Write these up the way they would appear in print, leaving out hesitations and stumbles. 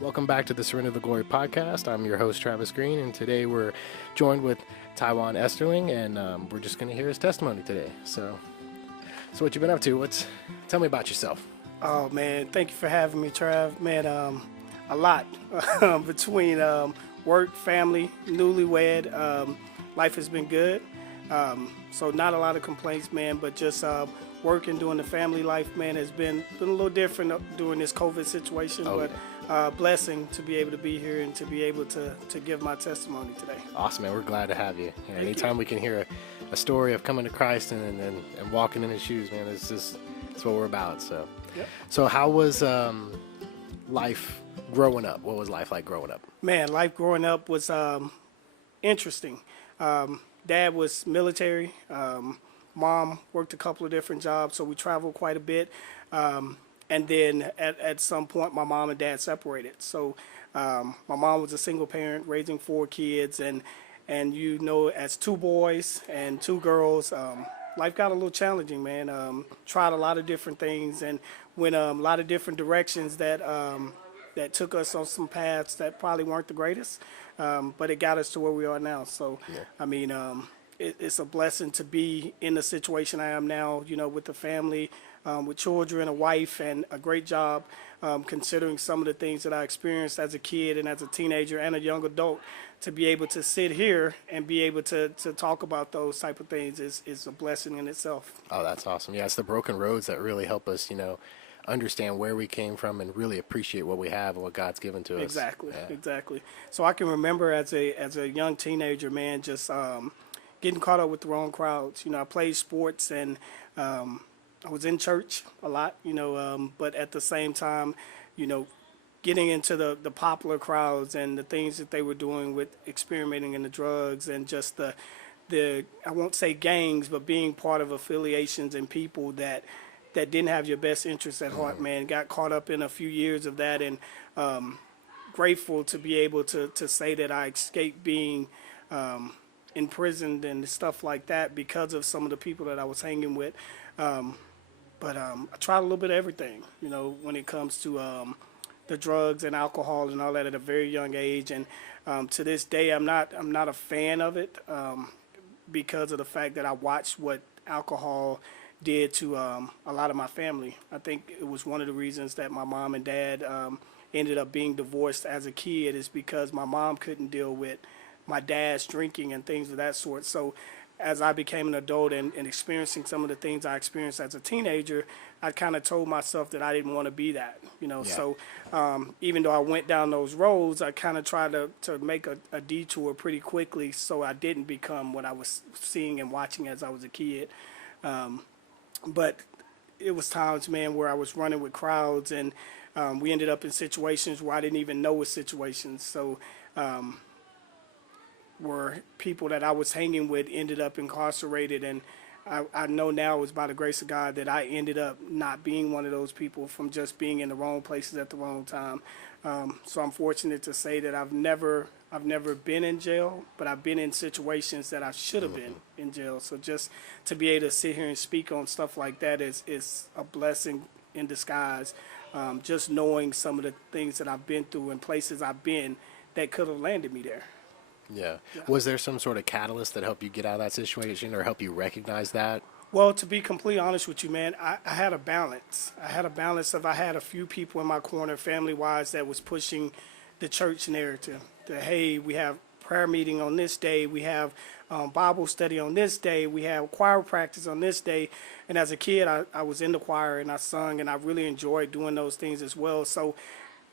Welcome back to the Surrender the Glory podcast. I'm your host, Travis Green, and today we're joined with Taiwan Esterling, and we're just going to hear his testimony today. So what you been up to? Tell me about yourself. Oh man, thank you for having me, Trav. Man, a lot between work, family, newlywed. Life has been good. So not a lot of complaints, man, but just work and doing the family life, man, has been a little different during this COVID situation. Blessing to be able to be here and to be able to give my testimony today. Awesome, man. We're glad to have you. Anytime we can hear a story of coming to Christ and walking in His shoes, man, it's what we're about. So, Yep. So how was life growing up? What was life like growing up? Man, life growing up was interesting. Dad was military. Mom worked a couple of different jobs, so we traveled quite a bit. And then at some point, my mom and dad separated. So my mom was a single parent raising 4 kids. And as 2 boys and 2 girls, life got a little challenging, man. Tried a lot of different things and went a lot of different directions that took us on some paths that probably weren't the greatest. But it got us to where we are now. So, yeah. I mean, it's a blessing to be in the situation I am now, with the family, with children, a wife, and a great job, considering some of the things that I experienced as a kid and as a teenager and a young adult. To be able to sit here and be able to talk about those type of things is a blessing in itself. Oh, that's awesome. Yeah, it's the broken roads that really help us, understand where we came from and really appreciate what we have and what God's given to us. Exactly. So I can remember as a young teenager, man, just getting caught up with the wrong crowds. I played sports and I was in church a lot, but at the same time, getting into the popular crowds and the things that they were doing with experimenting in the drugs and just the I won't say gangs, but being part of affiliations and people that didn't have your best interests at heart, man. Got caught up in a few years of that, and grateful to be able to say that I escaped being imprisoned and stuff like that because of some of the people that I was hanging with. But I tried a little bit of everything, when it comes to the drugs and alcohol and all that at a very young age. And to this day, I'm not a fan of it because of the fact that I watched what alcohol did to a lot of my family. I think it was one of the reasons that my mom and dad ended up being divorced as a kid is because my mom couldn't deal with my dad's drinking and things of that sort. So as I became an adult and experiencing some of the things I experienced as a teenager, I kind of told myself that I didn't want to be that, Yeah. So even though I went down those roads, I kind of tried to make a detour pretty quickly so I didn't become what I was seeing and watching as I was a kid. But it was times, man, where I was running with crowds and we ended up in situations where I didn't even know was situations. So where people that I was hanging with ended up incarcerated, and I know now it was by the grace of God that I ended up not being one of those people from just being in the wrong places at the wrong time. So I'm fortunate to say that I've never been in jail, but I've been in situations that I should have been in jail. So just to be able to sit here and speak on stuff like that is a blessing in disguise. Just knowing some of the things that I've been through and places I've been that could have landed me there. Yeah. Was there some sort of catalyst that helped you get out of that situation or help you recognize that? Well, to be completely honest with you, man, I had a balance. I had a few people in my corner, family-wise, that was pushing the church narrative. That, hey, we have prayer meeting on this day, we have Bible study on this day, we have choir practice on this day. And as a kid, I was in the choir and I sung, and I really enjoyed doing those things as well. So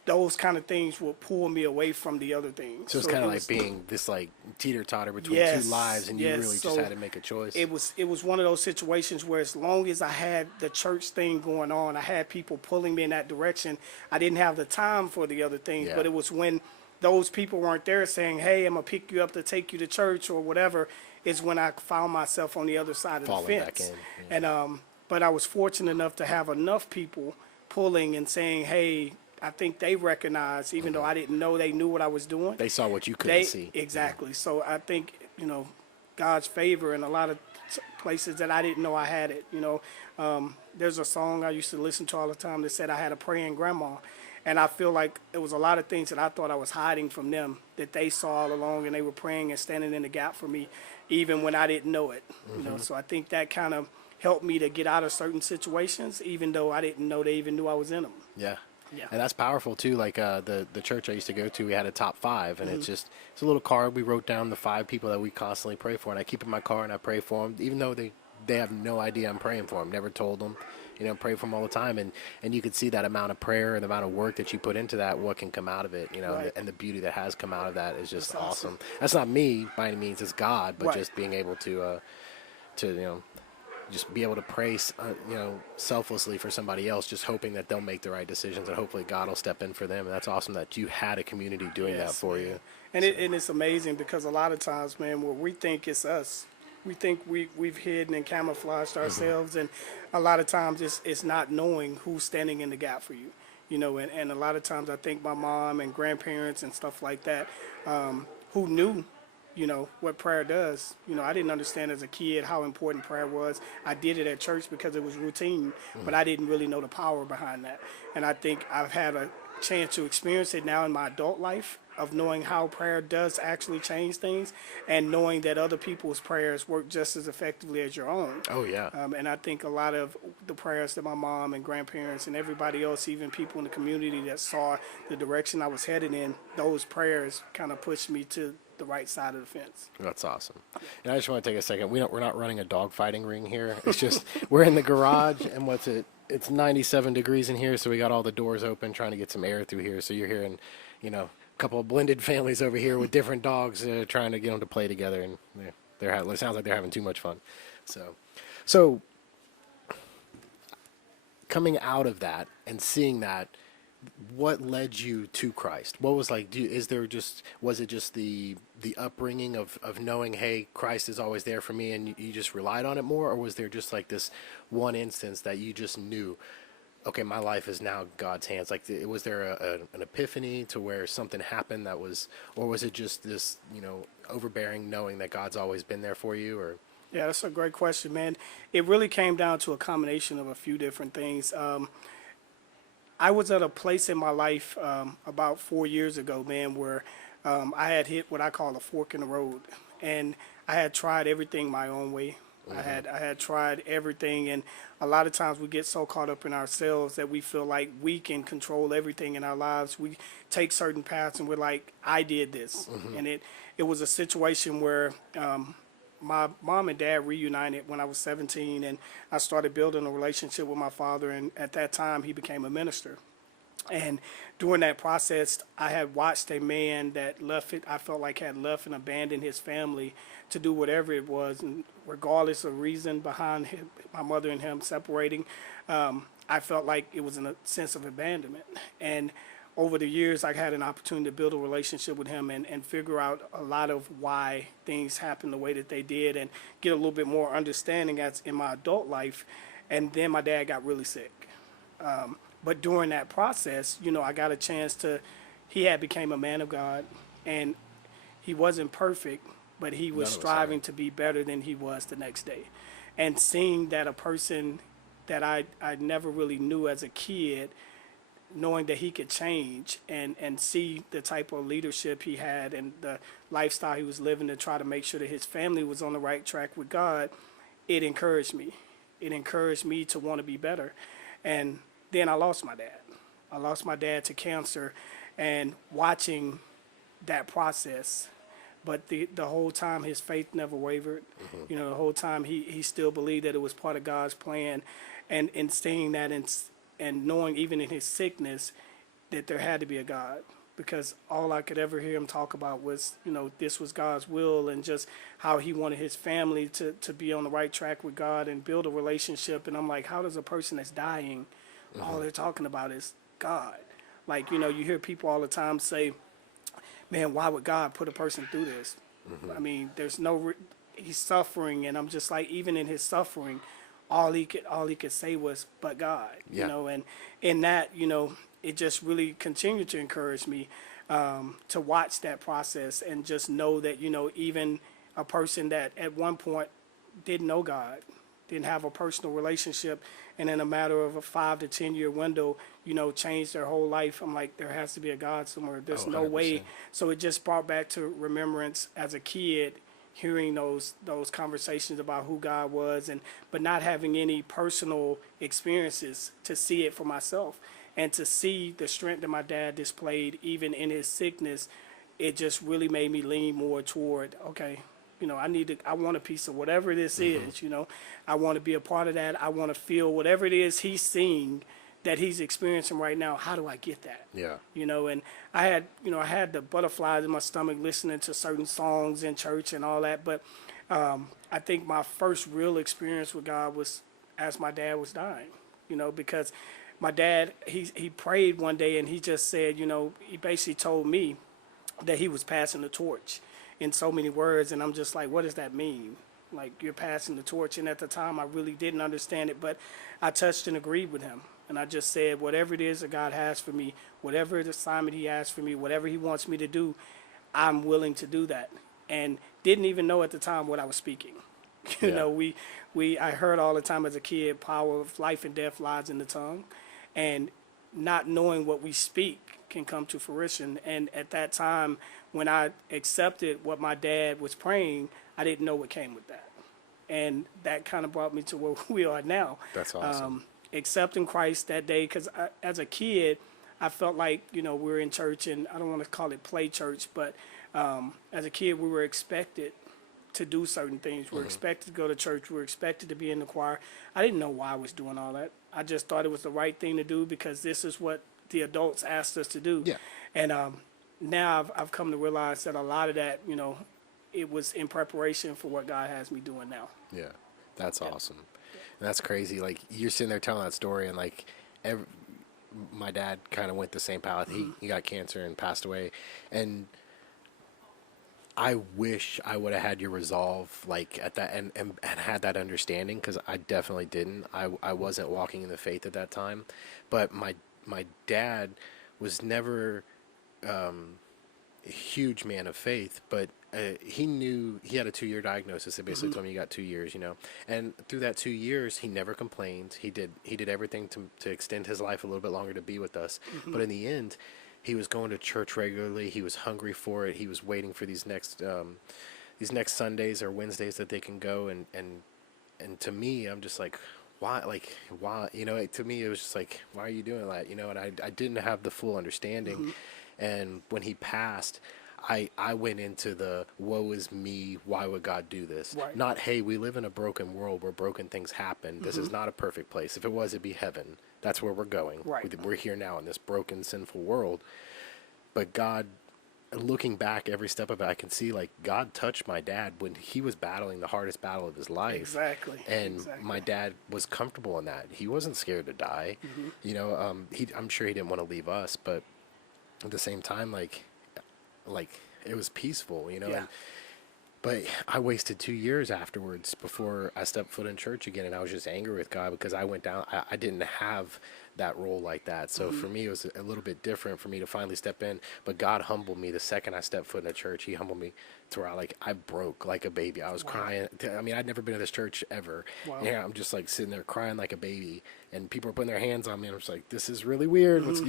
those kind of things will pull me away from the other things. So it's kind of like being this like teeter-totter between 2 lives, and you really just had to make a choice. It was one of those situations where as long as I had the church thing going on, I had people pulling me in that direction. I didn't have the time for the other things, but it was when those people weren't there saying, hey, I'm going to pick you up to take you to church or whatever, is when I found myself on the other side of falling the fence. Back in. Yeah. And but I was fortunate enough to have enough people pulling and saying, hey, I think they recognized, even though I didn't know they knew what I was doing. They saw what you couldn't see. Exactly. Yeah. So I think, God's favor in a lot of places that I didn't know I had it. There's a song I used to listen to all the time that said I had a praying grandma. And I feel like it was a lot of things that I thought I was hiding from them that they saw all along, and they were praying and standing in the gap for me, even when I didn't know it. You know, so I think that kind of helped me to get out of certain situations, even though I didn't know they even knew I was in them. Yeah. Yeah. And that's powerful too. Like the church I used to go to, we had a top 5, and it's a little card. We wrote down the 5 people that we constantly pray for, and I keep in my car and I pray for them, even though they have no idea I'm praying for them. Never told them, you know, pray for them all the time, and you could see that amount of prayer and the amount of work that you put into that, what can come out of it, you know, Right. and the beauty that has come out of that is just That's awesome. That's not me by any means; it's God, but Right. just being able to you know, just be able to pray, you know, selflessly for somebody else, just hoping that they'll make the right decisions, and hopefully God will step in for them. And that's awesome that you had a community doing that Yes, for man. you. And it's amazing because a lot of times, man, where we think it's us, we think we've hidden and camouflaged ourselves, and a lot of times it's not knowing who's standing in the gap for you. You know, and a lot of times I think my mom and grandparents and stuff like that, who knew, you know, what prayer does. You know, I didn't understand as a kid how important prayer was. I did it at church because it was routine, but I didn't really know the power behind that. And I think I've had a chance to experience it now in my adult life, of knowing how prayer does actually change things, and knowing that other people's prayers work just as effectively as your own. Oh yeah. And I think a lot of the prayers that my mom and grandparents and everybody else, even people in the community that saw the direction I was headed in, those prayers kind of pushed me to the right side of the fence. That's awesome. And I just want to take a second. We're not running a dog fighting ring here. It's just we're in the garage, and what's it? It's 97 degrees in here, so we got all the doors open, trying to get some air through here. So you're hearing, you know, a couple of blended families over here with different dogs, trying to get them to play together, and it sounds like they're having too much fun. So coming out of that and seeing that, what led you to Christ? What was like? Was it just the upbringing of knowing, hey, Christ is always there for me, and you just relied on it more, or was there just like this one instance that you just knew, okay, my life is now God's hands? Like, was there an epiphany to where something happened that was, or was it just this, you know, overbearing knowing that God's always been there for you? Or Yeah, that's a great question, man. It really came down to a combination of a few different things. I was at a place in my life about 4 years ago, man, where I had hit what I call a fork in the road, and I had tried everything my own way. I had tried everything, and a lot of times we get so caught up in ourselves that we feel like we can control everything in our lives. We take certain paths, and we're like, I did this, and it was a situation where my mom and dad reunited when I was 17, and I started building a relationship with my father, and at that time he became a minister. And during that process, I had watched a man that I felt like had left and abandoned his family to do whatever it was, and regardless of reason behind my mother and him separating, I felt like it was in a sense of abandonment. And over the years, I had an opportunity to build a relationship with him and figure out a lot of why things happened the way that they did, and get a little bit more understanding as in my adult life. And then my dad got really sick. But during that process, you know, I got a chance he had became a man of God, and he wasn't perfect, but he was striving to be better than he was the next day. And seeing that a person that I never really knew as a kid, knowing that he could change and see the type of leadership he had and the lifestyle he was living to try to make sure that his family was on the right track with God, it encouraged me. It encouraged me to want to be better. And then I lost my dad. I lost my dad to cancer, and watching that process, but the whole time his faith never wavered. You know, the whole time he still believed that it was part of God's plan, and seeing that and knowing even in his sickness that there had to be a God, because all I could ever hear him talk about was, you know, this was God's will, and just how he wanted his family to be on the right track with God and build a relationship. And I'm like, how does a person that's dying, all they're talking about is God? Like, you know, you hear people all the time say, man, why would God put a person through this? I mean, there's he's suffering, and I'm just like, even in his suffering, all he could say was, but God, you know. And in that, you know, it just really continued to encourage me to watch that process, and just know that, you know, even a person that at one point didn't know God, didn't have a personal relationship, and in a matter of a 5 to 10 year window, changed their whole life. I'm like, there has to be a God somewhere. There's Oh, no way. 100%. So it just brought back to remembrance as a kid, hearing those conversations about who God was, but not having any personal experiences to see it for myself, and to see the strength that my dad displayed even in his sickness. It just really made me lean more toward, okay, I want a piece of whatever this is. I want to be a part of that. I want to feel whatever it is he's seeing, that he's experiencing right now. How do I get that? Yeah. And I had the butterflies in my stomach listening to certain songs in church and all that. But I think my first real experience with God was as my dad was dying, because my dad, he prayed one day, and he just said, he basically told me that he was passing the torch in so many words. And I'm just like, what does that mean? Like, you're passing the torch. And at the time, I really didn't understand it, but I touched and agreed with him. And I just said, whatever it is that God has for me, whatever the assignment he has for me, whatever he wants me to do, I'm willing to do that. And didn't even know at the time what I was speaking. I heard all the time as a kid, power of life and death lies in the tongue. And not knowing what we speak can come to fruition. And at that time, when I accepted what my dad was praying, I didn't know what came with that. And that kind of brought me to where we are now. That's awesome. Accepting Christ that day, because as a kid, I felt like, we were in church, and I don't want to call it play church, but as a kid, we were expected to do certain things. We were expected to go to church. We were expected to be in the choir. I didn't know why I was doing all that. I just thought it was the right thing to do because this is what the adults asked us to do. Yeah. And now I've come to realize that a lot of that, it was in preparation for what God has me doing now. Yeah. That's awesome. And that's crazy. Like, you're sitting there telling that story, and like my dad kind of went the same path. He got cancer and passed away. And I wish I would have had your resolve, like, at that, and had that understanding, because I definitely didn't. I wasn't walking in the faith at that time. But my dad was never a huge man of faith, but he knew he had a 2-year diagnosis. They basically told me you got 2 years, and through that 2 years, he never complained. He did everything to extend his life a little bit longer to be with us. But in the end, he was going to church regularly. He was hungry for it. He was waiting for these next Sundays or Wednesdays that they can go. And to me, I'm just like, why? Like, why? To me, it was just like, why are you doing that? And I didn't have the full understanding. And when he passed, I went into the woe is me, why would God do this? Right. Not, hey, we live in a broken world where broken things happen. This is not a perfect place. If it was, it'd be heaven. That's where we're going. Right. We're here now in this broken, sinful world. But God, looking back every step of it, I can see, like, God touched my dad when he was battling the hardest battle of his life. Exactly. And my dad was comfortable in that. He wasn't scared to die. I'm sure he didn't want to leave us, but at the same time, like it was peaceful, Yeah. But I wasted 2 years afterwards before I stepped foot in church again, and I was just angry with God because I went down. I didn't have that role like that, so for me it was a little bit different for me to finally step in. But God humbled me the second I stepped foot in a church. He humbled me to where I broke like a baby. I was crying. I mean, I'd never been to this church ever. Wow. Yeah, I'm just like sitting there crying like a baby, and people are putting their hands on me, and I'm just like, this is really weird. What's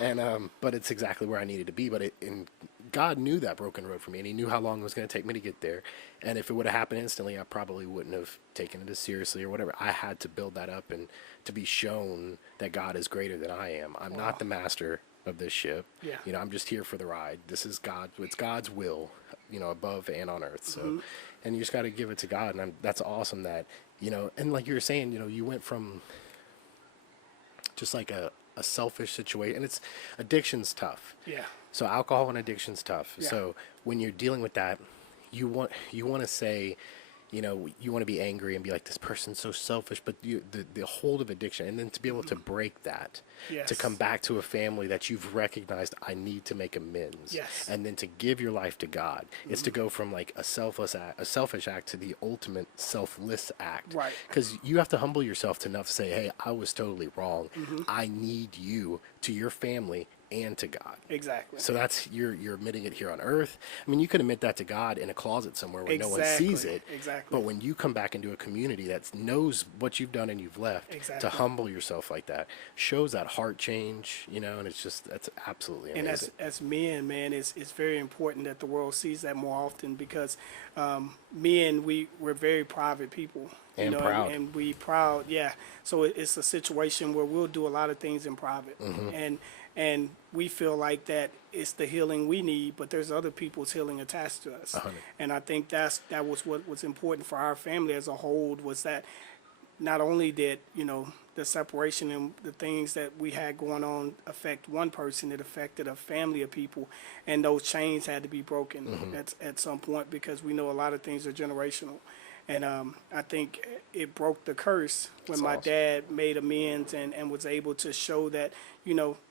and but it's exactly where I needed to be. But God knew that broken road for me, and he knew how long it was going to take me to get there. And if it would have happened instantly, I probably wouldn't have taken it as seriously or whatever. I had to build that up and to be shown that God is greater than I am. I'm not the master of this ship. Yeah. I'm just here for the ride. This is God. It's God's will, above and on earth. So, and you just got to give it to God. And that's awesome that, and like you were saying, you went from just like a selfish situation, and addiction's tough. Yeah. So alcohol and addiction's tough. Yeah. So when you're dealing with that, you want to say, you want to be angry and be like, this person's so selfish, but the hold of addiction, and then to be able to break that, Yes. to come back to a family that you've recognized, I need to make amends, Yes. and then to give your life to God. It's to go from like a selfish act to the ultimate selfless act. Right. Because you have to humble yourself enough to say, hey, I was totally wrong. I need you to your family and to God. Exactly. So that's you're admitting it here on earth. I mean, you could admit that to God in a closet somewhere where no one sees it. Exactly. But when you come back into a community that knows what you've done and you've left, Exactly. to humble yourself like that shows that heart change, and it's just that's absolutely amazing. And as men, man, it's very important that the world sees that more often because men, we're very private people. And proud. And we proud, yeah. So it's a situation where we'll do a lot of things in private, and we feel like that it's the healing we need, but there's other people's healing attached to us. 100. And I think that was what was important for our family as a whole, was that not only did the separation and the things that we had going on affect one person, it affected a family of people, and those chains had to be broken at some point, because we know a lot of things are generational. And I think it broke the curse when That's my awesome. dad made amends and was able to show that,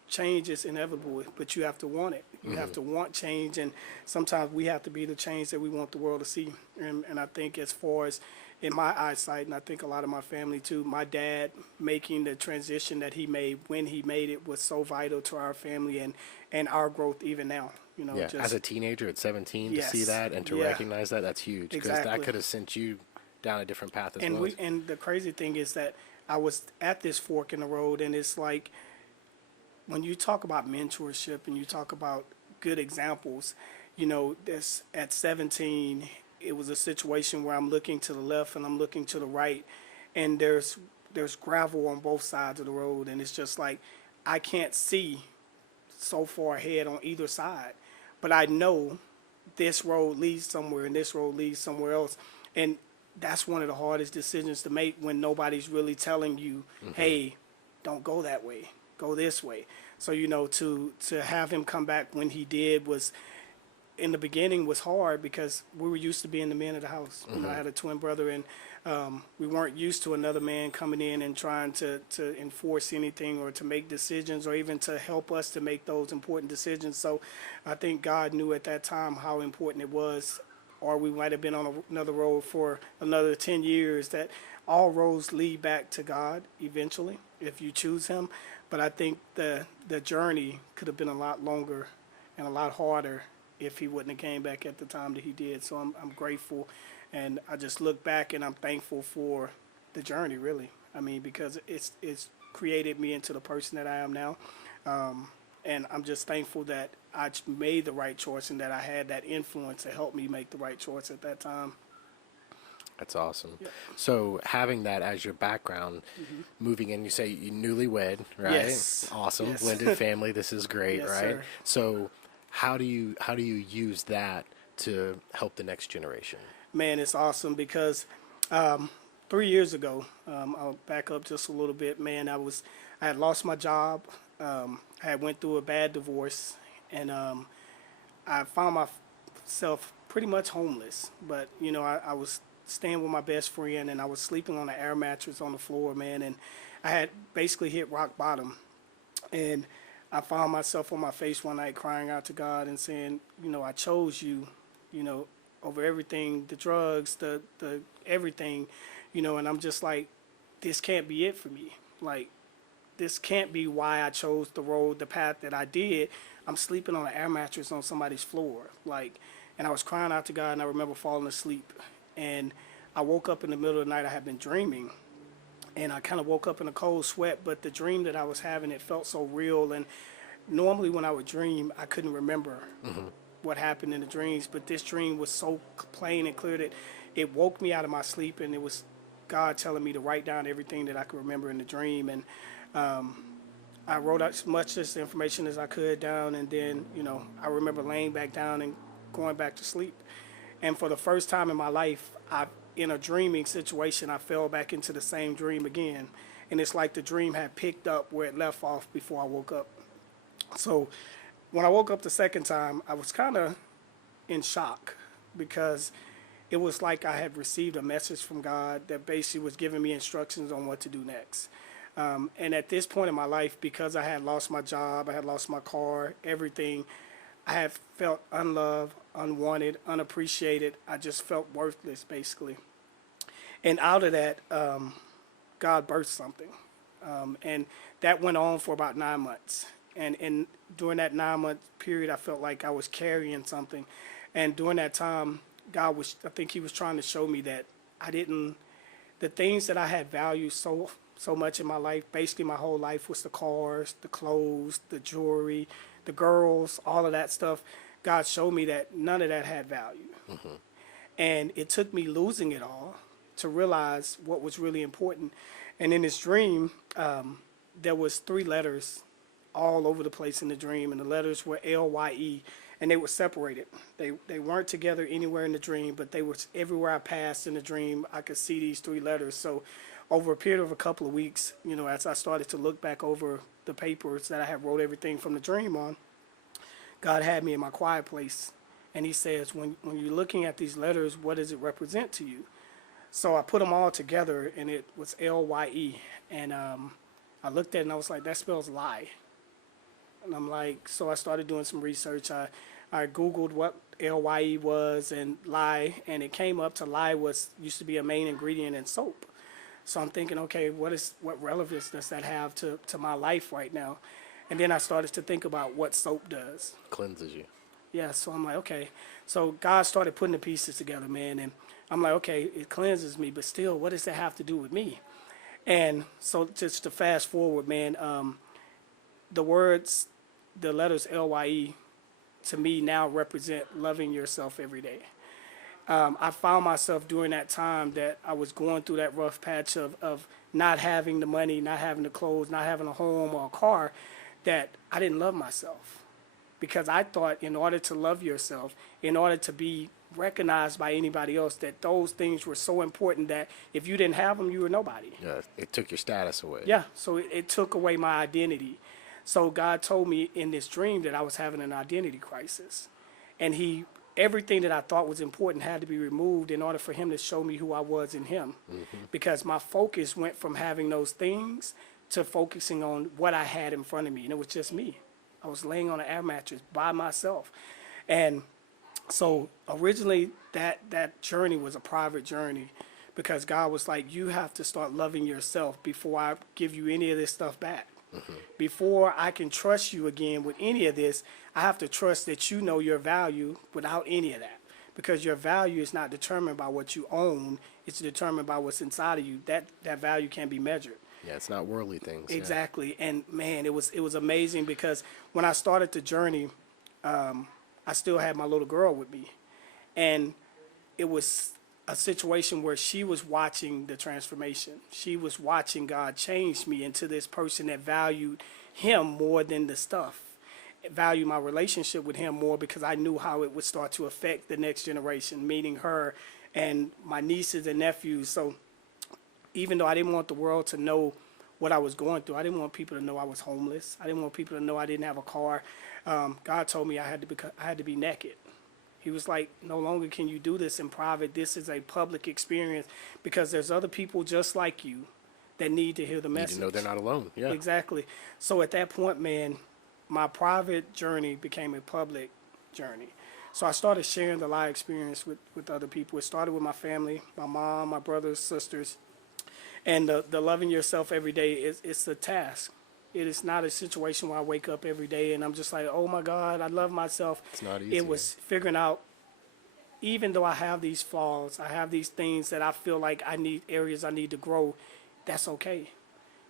change is inevitable, but you have to want it. You have to want change, and sometimes we have to be the change that we want the world to see. And I think as far as in my eyesight, and I think a lot of my family too, my dad making the transition that he made when he made it was so vital to our family and our growth even now. Yeah, as a teenager at 17 to see Yes. that and to Yeah. recognize that's huge, because that Exactly. could have sent you down a different path as well. And the crazy thing is that I was at this fork in the road, and it's like when you talk about mentorship and you talk about good examples, this at 17, it was a situation where I'm looking to the left and I'm looking to the right, and there's gravel on both sides of the road, and it's just like I can't see so far ahead on either side, but I know this road leads somewhere and this road leads somewhere else. And that's one of the hardest decisions to make when nobody's really telling you, hey, don't go that way, go this way. So, to have him come back when he did was, in the beginning, was hard because we were used to being the men of the house. I had a twin brother, and we weren't used to another man coming in and trying to enforce anything or to make decisions or even to help us to make those important decisions. So I think God knew at that time how important it was, or we might have been on another road for another 10 years, that all roads lead back to God eventually if you choose him. But I think the journey could have been a lot longer and a lot harder if he wouldn't have came back at the time that he did. So I'm grateful, and I just look back and I'm thankful for the journey, really. I mean, because it's created me into the person that I am now, and I'm just thankful that I made the right choice and that I had that influence to help me make the right choice at that time. That's awesome. Yep. So having that as your background, moving in, you say you newlywed, right? Yes. Awesome. Yes. Blended family. This is great, Yes, right? sir. So how do you use that to help the next generation? Man, it's awesome because 3 years ago, I'll back up just a little bit. Man, I had lost my job. I had went through a bad divorce, and I found myself pretty much homeless. But I was staying with my best friend, and I was sleeping on an air mattress on the floor, man. And I had basically hit rock bottom, and I found myself on my face one night crying out to God and saying, I chose you, over everything, the drugs, the everything, and I'm just like, this can't be it for me. Like, this can't be why I chose the path that I did. I'm sleeping on an air mattress on somebody's floor. Like, and I was crying out to God, and I remember falling asleep. And I woke up in the middle of the night. I had been dreaming, and I kind of woke up in a cold sweat, but the dream that I was having, it felt so real. And normally when I would dream, I couldn't remember what happened in the dreams, but this dream was so plain and clear that it woke me out of my sleep, and it was God telling me to write down everything that I could remember in the dream. And I wrote out as much of this information as I could down, and then, I remember laying back down and going back to sleep. And for the first time in my life, in a dreaming situation, I fell back into the same dream again. And it's like the dream had picked up where it left off before I woke up. So when I woke up the second time, I was kind of in shock because it was like I had received a message from God that basically was giving me instructions on what to do next. And at this point in my life, because I had lost my job, I had lost my car, everything, I had felt unloved, unwanted, unappreciated. I just felt worthless, basically. And out of that, God birthed something. And that went on for about 9 months. And during that 9 month period, I felt like I was carrying something. And during that time, I think he was trying to show me that I didn't, the things that I had valued so much in my life, basically my whole life, was the cars, the clothes, the jewelry, the girls, all of that stuff. God showed me that none of that had value. And it took me losing it all to realize what was really important. And in this dream, there was 3 letters all over the place in the dream, and the letters were LYE, and they were separated. They weren't together anywhere in the dream, but they were everywhere I passed in the dream. I could see these 3 letters. So over a period of a couple of weeks, as I started to look back over the papers that I had wrote everything from the dream on, God had me in my quiet place, and he says, when you're looking at these letters, what does it represent to you? So I put them all together, and it was LYE. And I looked at it, and I was like, that spells lie. And I'm like, so I started doing some research. I Googled what LYE was and lie, and it came up to lie used to be a main ingredient in soap. So I'm thinking, okay, what relevance does that have to my life right now? And then I started to think about what soap does. Cleanses you. Yeah, so I'm like, okay. So God started putting the pieces together, man, and I'm like, okay, it cleanses me, but still, what does that have to do with me? And so just to fast forward, man, the letters LYE, to me now represent loving yourself every day. I found myself during that time that I was going through that rough patch of not having the money, not having the clothes, not having a home or a car, that I didn't love myself. Because I thought in order to love yourself, in order to be recognized by anybody else, that those things were so important that if you didn't have them, you were nobody. Yeah, it took your status away. Yeah, so it took away my identity. So God told me in this dream that I was having an identity crisis. And everything that I thought was important had to be removed in order for him to show me who I was in him. Because my focus went from having those things to focusing on what I had in front of me. And it was just me. I was laying on an air mattress by myself. And so originally that journey was a private journey, because God was like, you have to start loving yourself before I give you any of this stuff back. Before I can trust you again with any of this, I have to trust that you know your value without any of that. Because your value is not determined by what you own, it's determined by what's inside of you. That value can be measured. Yeah, it's not worldly things. Exactly. Yeah. And man, it was amazing, because when I started the journey, I still had my little girl with me. And it was a situation where she was watching the transformation. She was watching God change me into this person that valued him more than the stuff. Valued my relationship with him more, because I knew how it would start to affect the next generation, meaning her and my nieces and nephews. So even though I didn't want the world to know what I was going through, I didn't want people to know I was homeless. I didn't want people to know I didn't have a car. God told me I had to be naked. He was like, no longer can you do this in private. This is a public experience, because there's other people just like you that need to hear the message. Need to know they're not alone. Yeah. Exactly. So at that point, man, my private journey became a public journey. So I started sharing the life experience with other people. It started with my family, my mom, my brothers, sisters. And the loving yourself every day it's a task. It is not a situation where I wake up every day and I'm just like, oh my God, I love myself. It's not easy. It was figuring out, even though I have these flaws, I have these things that I feel like areas I need to grow, that's okay.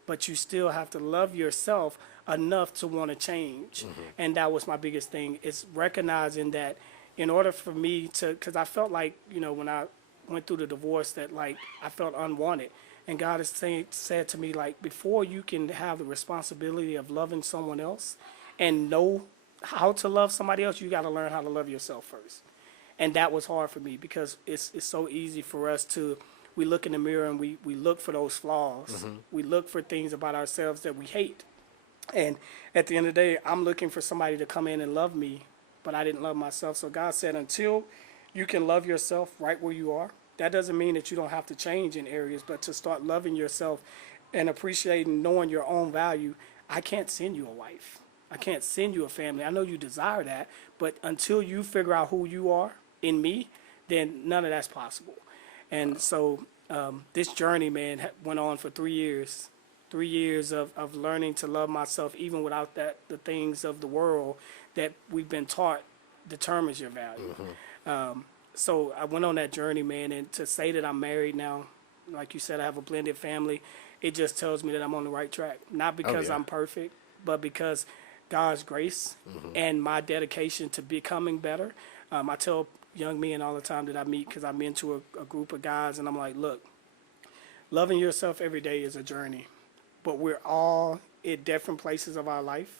But you still have to love yourself enough to want to change. And that was my biggest thing. It's recognizing that in order for me to, because I felt like, when I went through the divorce, that like I felt unwanted. And God has said to me, like, before you can have the responsibility of loving someone else and know how to love somebody else, you got to learn how to love yourself first. And that was hard for me, because it's so easy for us we look in the mirror and we look for those flaws. We look for things about ourselves that we hate. And at the end of the day, I'm looking for somebody to come in and love me, but I didn't love myself. So God said, until you can love yourself right where you are, that doesn't mean that you don't have to change in areas, but to start loving yourself and appreciating, knowing your own value. I can't send you a wife. I can't send you a family. I know you desire that, but until you figure out who you are in me, then none of that's possible. And so this journey, man, went on for 3 years. 3 years of learning to love myself even without the things of the world that we've been taught determines your value. So I went on that journey, man, and to say that I'm married now, like you said, I have a blended family, it just tells me that I'm on the right track. Not because yeah. I'm perfect, but because God's grace and my dedication to becoming better. I tell young men all the time that I meet, because I mentor a group of guys, and I'm like, look, loving yourself every day is a journey, but we're all at different places of our life.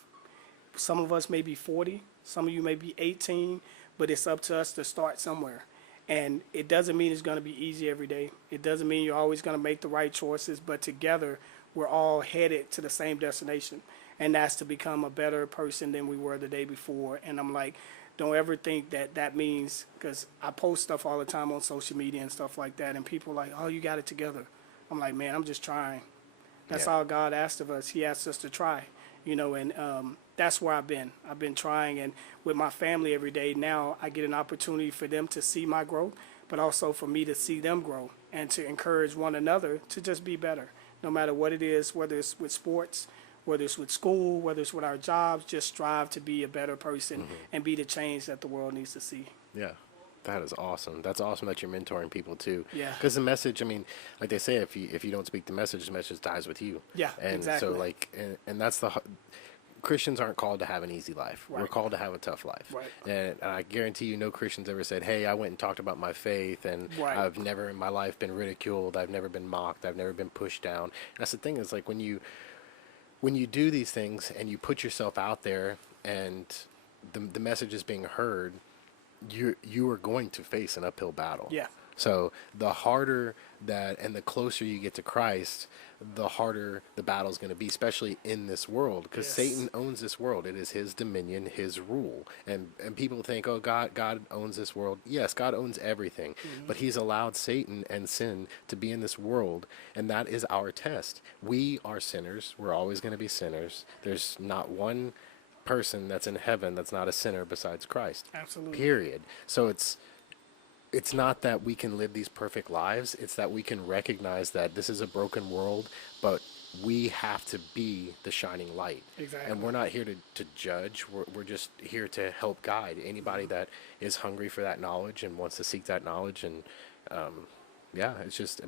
Some of us may be 40, some of you may be 18, but it's up to us to start somewhere. And it doesn't mean it's going to be easy every day. It doesn't mean you're always going to make the right choices, but together we're all headed to the same destination. And that's to become a better person than we were the day before. And I'm like, don't ever think that that means, because I post stuff all the time on social media and stuff like that, and people are like, oh, you got it together. I'm like, man, I'm just trying. That's Yeah. all God asked of us. He asked us to try, and that's where I've been. I've been trying, and with my family every day now, I get an opportunity for them to see my growth, but also for me to see them grow and to encourage one another to just be better, no matter what it is, whether it's with sports, whether it's with school, whether it's with our jobs, just strive to be a better person and be the change that the world needs to see. Yeah. That is awesome. That's awesome that you're mentoring people too. Yeah. Because the message, I mean, like they say, if you don't speak the message dies with you. Yeah, and exactly. so like, and that's Christians aren't called to have an easy life. Right. We're called to have a tough life. Right. And I guarantee you, no Christians ever said, "Hey, I went and talked about my faith, and Right. I've never in my life been ridiculed. I've never been mocked. I've never been pushed down." And that's the thing is like when you do these things and you put yourself out there and the message is being heard, you are going to face an uphill battle. Yeah. So the harder that and the closer you get to Christ, the harder the battle is going to be, especially in this world, because Yes. Satan owns this world. It is his dominion, his rule. And people think, oh, God owns this world. Yes, God owns everything, but he's allowed Satan and sin to be in this world, and that is our test. We are sinners. We're always going to be sinners. There's not one person that's in heaven that's not a sinner besides Christ. Absolutely. Period. So it's not that we can live these perfect lives. It's that we can recognize that this is a broken world, but we have to be the shining light. Exactly. And we're not here to judge. We're just here to help guide anybody that is hungry for that knowledge and wants to seek that knowledge. And yeah,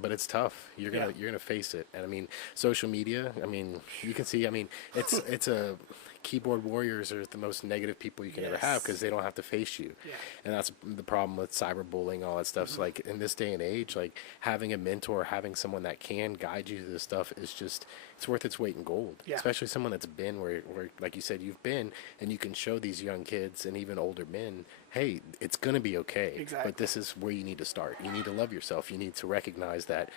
but it's tough. You're gonna face it. And I mean, social media. I mean, you can see. I mean, it's a keyboard warriors are the most negative people you can ever have because they don't have to face you. Yeah. And that's the problem with cyberbullying, all that stuff. So like in this day and age, like having a mentor, having someone that can guide you through this stuff is just, it's worth its weight in gold. Yeah. Especially someone that's been where like you said, you've been, and you can show these young kids and even older men, hey, it's going to be okay. Exactly. But this is where you need to start. You need to love yourself. You need to recognize that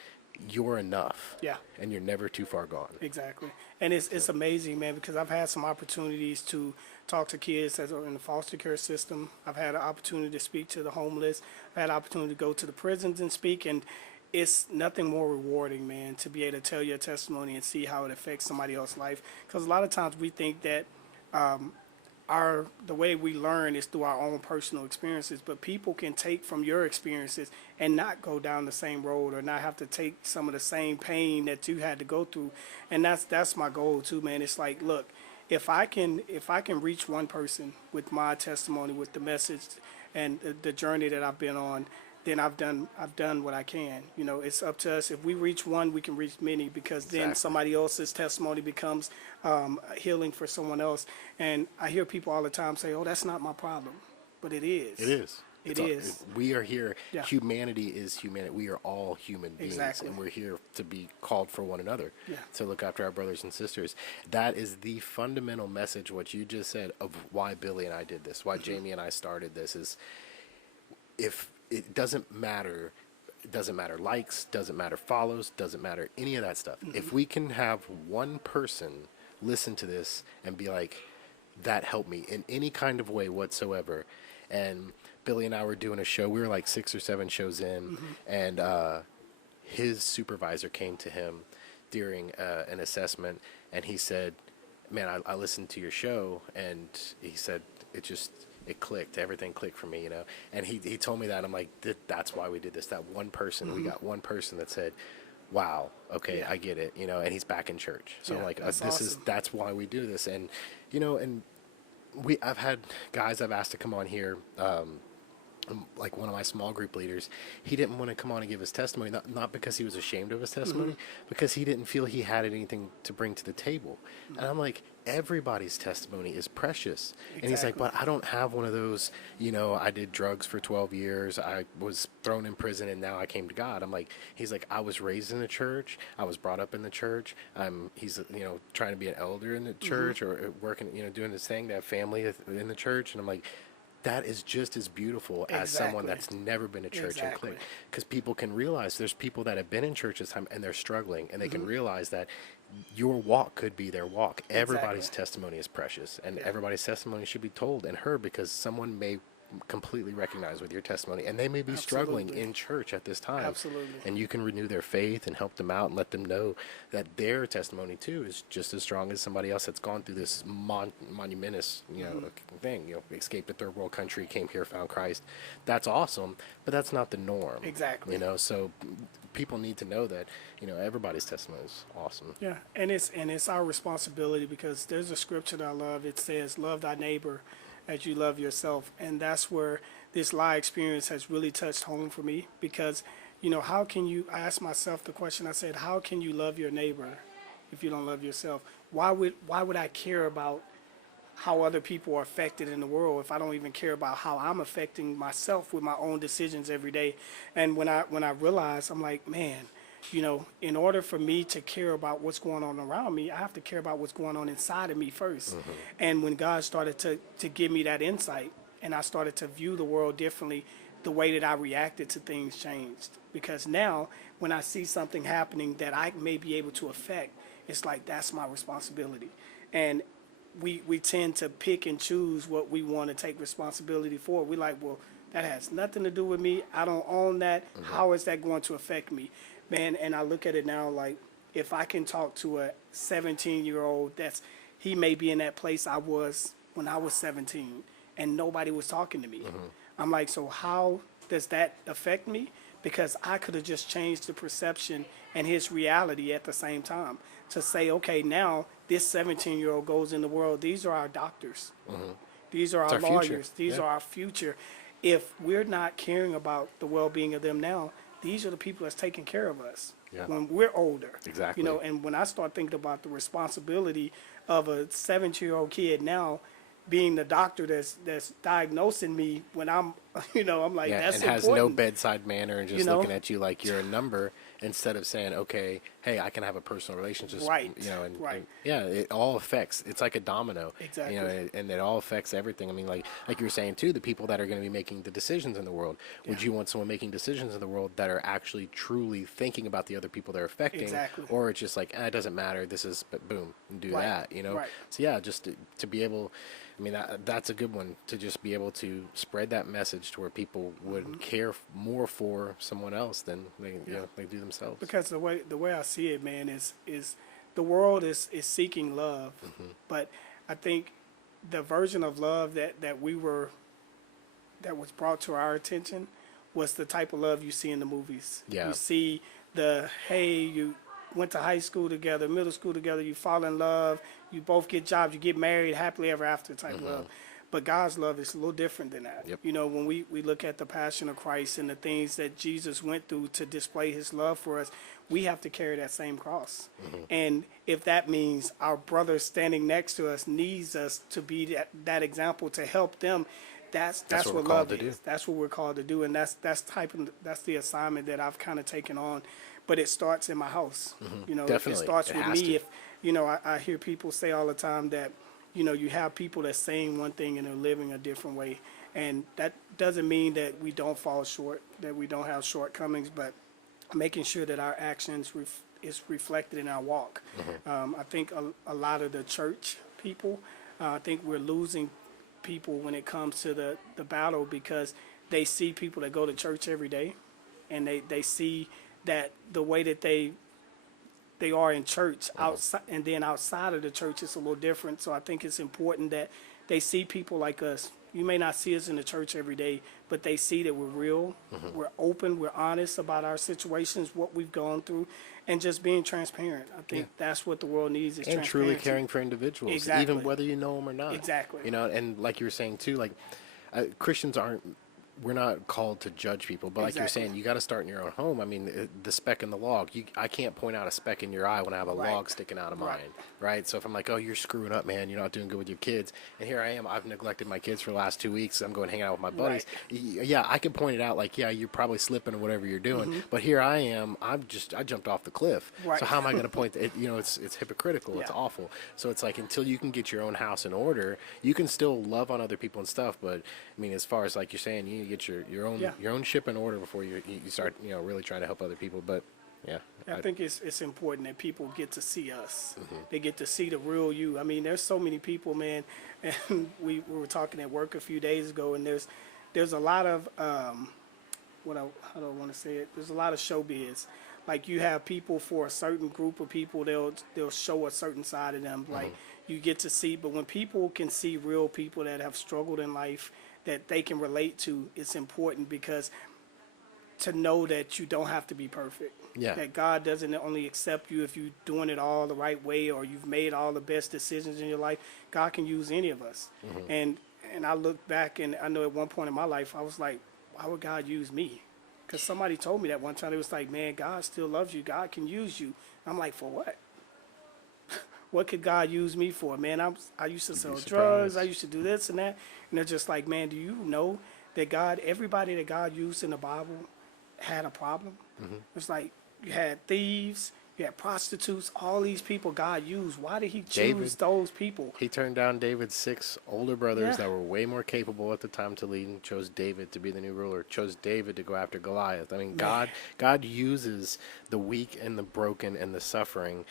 you're enough. Yeah. And you're never too far gone. Exactly. And it's amazing, man, because I've had some opportunities to talk to kids that are in the foster care system. I've had an opportunity to speak to the homeless. I've had an opportunity to go to the prisons and speak. And it's nothing more rewarding, man, to be able to tell your testimony and see how it affects somebody else's life. Because a lot of times we think that the way we learn is through our own personal experiences, but people can take from your experiences and not go down the same road or not have to take some of the same pain that you had to go through. And that's my goal too, man. It's like, look, if I can reach one person with my testimony, with the message and the journey that I've been on, then I've done what I can. You know, it's up to us. If we reach one, we can reach many, because then Exactly. somebody else's testimony becomes healing for someone else. And I hear people all the time say, "Oh, that's not my problem," but it is. It is. It is. We are here. Yeah. Humanity is humanity. We are all human beings, Exactly. and we're here to be called for one another. Yeah. To look after our brothers and sisters. That is the fundamental message. What you just said of why Billy and I did this, why Jamie and I started this, is if it doesn't matter. It doesn't matter likes, doesn't matter follows, doesn't matter any of that stuff. If we can have one person listen to this and be like, that helped me in any kind of way whatsoever. And Billy and I were doing a show. We were like 6 or 7 shows in, and his supervisor came to him during an assessment, and he said, "Man, I listened to your show," and he said it clicked. Everything clicked for me, you know. And he told me that. I'm like, that's why we did this. That one person, we got one person that said, wow, okay, Yeah. I get it, you know, and he's back in church. So I'm Yeah, like, that's awesome. that's why we do this. And, you know, and I've had guys I've asked to come on here, like one of my small group leaders, he didn't want to come on and give his testimony, not because he was ashamed of his testimony, because he didn't feel he had anything to bring to the table. And I'm like, everybody's testimony is precious. And he's like, Exactly. but I don't have one of those, you know, I did drugs for 12 years, I was thrown in prison, and now I came to God. I'm like, he's like, I was raised in the church, I was brought up in the church. He's, you know, trying to be an elder in the church, or working, you know, doing this thing, to have family in the church. And I'm like, that is just as beautiful as someone Exactly. that's never been to church and Exactly. click, because people can realize there's people that have been in church this time and they're struggling, and they can realize that your walk could be their walk. Everybody's Exactly. testimony is precious, and Yeah. everybody's testimony should be told and heard, because someone may completely recognize with your testimony, and they may be struggling Absolutely. in church at this time. Absolutely. And you can renew their faith and help them out and let them know that their testimony too is just as strong as somebody else that's gone through this monumentous, you know, thing. You know, escaped a third world country, came here, found Christ. That's awesome, but that's not the norm. Exactly. You know, so people need to know that, you know, everybody's testimony is awesome. Yeah, and it's our responsibility, because there's a scripture that I love. It says, "Love thy neighbor as you love yourself," and that's where this live experience has really touched home for me. Because, you know, how can you? I asked myself the question. I said, "How can you love your neighbor if you don't love yourself? Why would I care about how other people are affected in the world if I don't even care about how I'm affecting myself with my own decisions every day?" And when I realized, I'm like, man, you know, in order for me to care about what's going on around me, I have to care about what's going on inside of me first. And when God started to give me that insight, and I started to view the world differently, the way that I reacted to things changed. Because now, when I see something happening that I may be able to affect, it's like, that's my responsibility. And we tend to pick and choose what we want to take responsibility for. We're like, well, that has nothing to do with me. I don't own that. How is that going to affect me? Man, and I look at it now like, if I can talk to a 17-year-old, he may be in that place I was when I was 17, and nobody was talking to me. I'm like, so how does that affect me? Because I could have just changed the perception and his reality at the same time, to say, okay, now this 17-year-old goes in the world. These are our doctors. These are our our future. lawyers. These Yeah. are our future. If we're not caring about the well-being of them now, these are the people that's taking care of us Yeah. when we're older. Exactly. You know, and when I start thinking about the responsibility of a 17-year-old kid now being the doctor that's diagnosing me when I'm, you know, I'm like, Yeah, that's and has important. no bedside manner, and just You know? looking at you like you're a number, instead of saying, okay, hey, I can have a personal relationship. Right, You know, and, right. and yeah, it all affects. It's like a domino. Exactly. You know, and it all affects everything. I mean, like you were saying too, the people that are going to be making the decisions in the world. Would Yeah. you want someone making decisions in the world that are actually truly thinking about the other people they're affecting, Exactly. or it's just like, it doesn't matter. This is, but boom, and do Right, that. You know. right. So yeah, just to be able. I mean, that's a good one, to just be able to spread that message to where people would care more for someone else than they, you know, they do themselves. Because the way I see it, man, is the world is seeking love, but I think the version of love that was brought to our attention was the type of love you see in the movies. Yeah. You see hey, you went to high school together, middle school together, you fall in love, you both get jobs, you get married, happily ever after type of love. But God's love is a little different than that. Yep. You know, when we look at the passion of Christ and the things that Jesus went through to display his love for us, we have to carry that same cross. And if that means our brother standing next to us needs us to be that example to help them, that's what we're what called love to do. is. That's what we're called to do, and that's the assignment that I've kind of taken on. But it starts in my house. You know, Definitely. it starts It with has me. to. If you know, I hear people say all the time that, you know, you have people that's saying one thing and they're living a different way, and that doesn't mean that we don't fall short, that we don't have shortcomings, but making sure that our actions is reflected in our walk. I think a lot of the church people, I think we're losing people when it comes to the battle, because they see people that go to church every day, and they see that the way that they are in church outside, and then outside of the church it's a little different. So I think it's important that they see people like us You may not see us in the church every day, but they see that we're real, we're open, we're honest about our situations, what we've gone through, and just being transparent. I think that's what the world needs is And transparency. truly caring for individuals, Exactly. even whether you know them or not. Exactly. You know, and like you were saying too, like Christians aren't. We're not called to judge people, but like you're Exactly. saying, you got to start in your own home. I mean, the speck in the log. I can't point out a speck in your eye when I have a log sticking out of mine, right? So if I'm like, oh, you're screwing up, man, you're not doing good with your kids, and here I am, I've neglected my kids for the last 2 weeks. I'm going hanging out with my buddies. Yeah, I can point it out, like, yeah, you're probably slipping or whatever you're doing, but here I am, I jumped off the cliff. So how am I going to point? It? You know, it's hypocritical. It's awful. So it's like until you can get your own house in order, you can still love on other people and stuff, but I mean, as far as like you're saying, you need to get your own ship in order before you start really trying to help other people. But I think it's important that people get to see us. They get to see the real you. I mean, there's so many people, man, and we were talking at work a few days ago, and there's a lot of how do I want to say it? There's a lot of showbiz. Like you have people for a certain group of people, they'll show a certain side of them. Like you get to see, but when people can see real people that have struggled in life that they can relate to, it's important because to know that you don't have to be perfect. Yeah. That God doesn't only accept you if you're doing it all the right way or you've made all the best decisions in your life. God can use any of us. And I look back and I know at one point in my life I was like, why would God use me? Because somebody told me that one time. It was like, man, God still loves you. God can use you. I'm like, for what? What could God use me for? Man, I used to sell drugs. I used to do this and that. And they're just like, man, do you know that everybody that God used in the Bible had a problem? It's like you had thieves, you had prostitutes, all these people God used. Why did he choose those people? He turned down David's 6 older brothers that were way more capable at the time to lead and chose David to be the new ruler, chose David to go after Goliath. I mean, God uses the weak and the broken and the suffering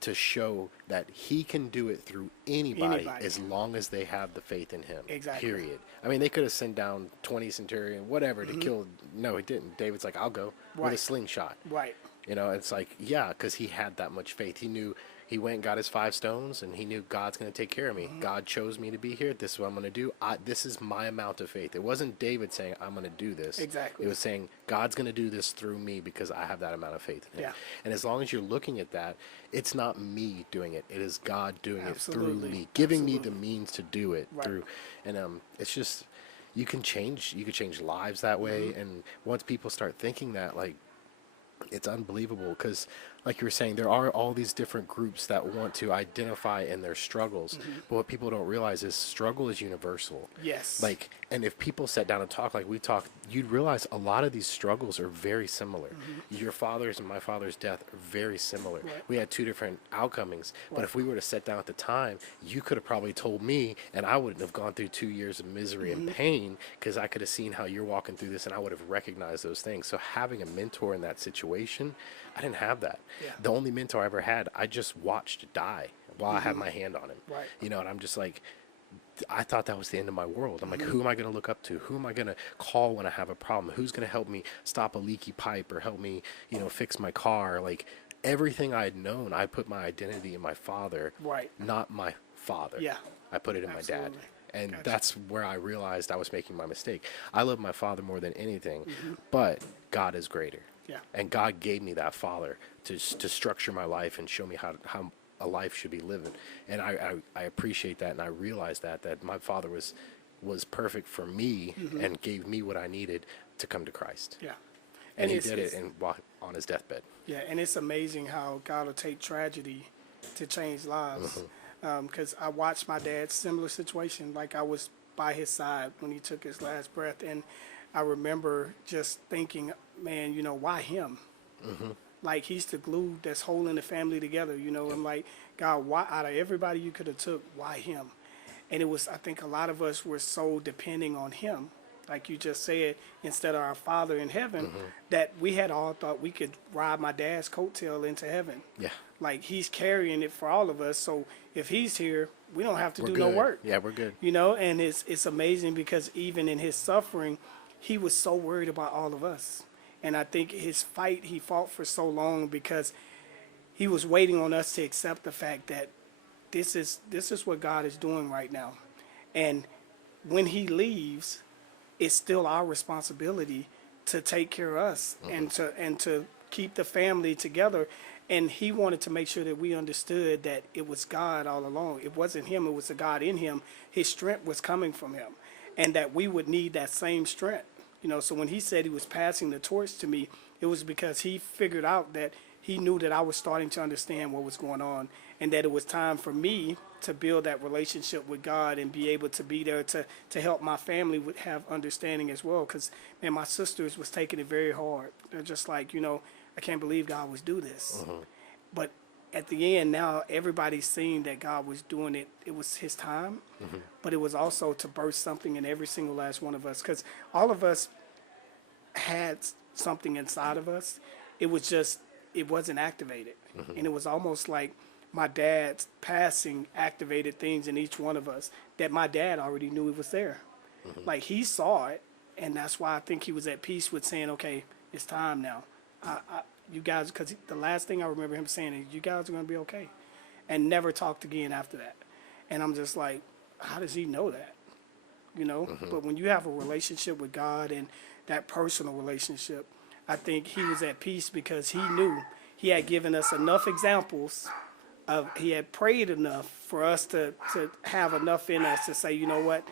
to show that he can do it through anybody as long as they have the faith in him. Exactly. Period. I mean, they could have sent down 20 centurion, whatever, to kill. No, he didn't. David's like, I'll go with a slingshot. Right. You know, it's like, yeah, because he had that much faith. He knew he went and got his 5 stones, and he knew God's going to take care of me. God chose me to be here. This is what I'm going to do. This is my amount of faith. It wasn't David saying, I'm going to do this. Exactly. It was saying, God's going to do this through me because I have that amount of faith in him. Yeah. And as long as you're looking at that, it's not me doing it. It is God doing it through me, giving me the means to do it through. And it's just, you can change lives that way. And once people start thinking that, like, it's unbelievable because, like you were saying, there are all these different groups that want to identify in their struggles. But what people don't realize is struggle is universal. Yes. Like, and if people sat down and talk like we talk, you'd realize a lot of these struggles are very similar. Your father's and my father's death are very similar. We had 2 different outcomings. But if we were to sit down at the time, you could have probably told me, and I wouldn't have gone through 2 years of misery and pain because I could have seen how you're walking through this and I would have recognized those things. So having a mentor in that situation, I didn't have that. The only mentor I ever had, I just watched die while I had my hand on him. You know, and I'm just like, I thought that was the end of my world. I'm like, who am I going to look up to? Who am I going to call when I have a problem? Who's going to help me stop a leaky pipe or help me, fix my car? Like, everything I had known, I put my identity in my father, not my father. I put it in my dad. And that's where I realized I was making my mistake. I love my father more than anything, but God is greater. And God gave me that father to structure my life and show me how a life should be living. And I appreciate that, and I realized that my father was perfect for me and gave me what I needed to come to Christ. And he did it on his deathbed. And it's amazing how God will take tragedy to change lives. Because I watched my dad's similar situation. Like, I was by his side when he took his last breath, and I remember just thinking, man, why him? Like, he's the glue that's holding the family together, I'm like, God, why, out of everybody you could have took, why him? And it was, I think a lot of us were so depending on him, like you just said, instead of our Father in heaven, that we had all thought we could ride my dad's coattail into heaven. Like, he's carrying it for all of us, so if he's here, we don't have to do no work. We're good. And it's amazing because even in his suffering, he was so worried about all of us. And I think his fight he fought for so long because he was waiting on us to accept the fact that this is what God is doing right now. And when he leaves, it's still our responsibility to take care of us and to keep the family together. And he wanted to make sure that we understood that it was God all along. It wasn't him, it was the God in him. His strength was coming from him, and that we would need that same strength. So when he said he was passing the torch to me, it was because he figured out that he knew that I was starting to understand what was going on, and that it was time for me to build that relationship with God and be able to be there to help my family would have understanding as well. Because, man, my sisters was taking it very hard. They're just like, I can't believe God was do this. But at the end, now everybody's seeing that God was doing it. It was his time, but it was also to birth something in every single last one of us. Because all of us had something inside of us. It was just, it wasn't activated. And it was almost like my dad's passing activated things in each one of us that my dad already knew it was there. Like, he saw it, and that's why I think he was at peace with saying, okay, it's time now. You guys, because the last thing I remember him saying is, you guys are going to be okay. And never talked again after that. And I'm just like, how does he know that? But when you have a relationship with God and that personal relationship, I think he was at peace because he knew he had given us enough examples he had prayed enough for us to have enough in us to say, you know what,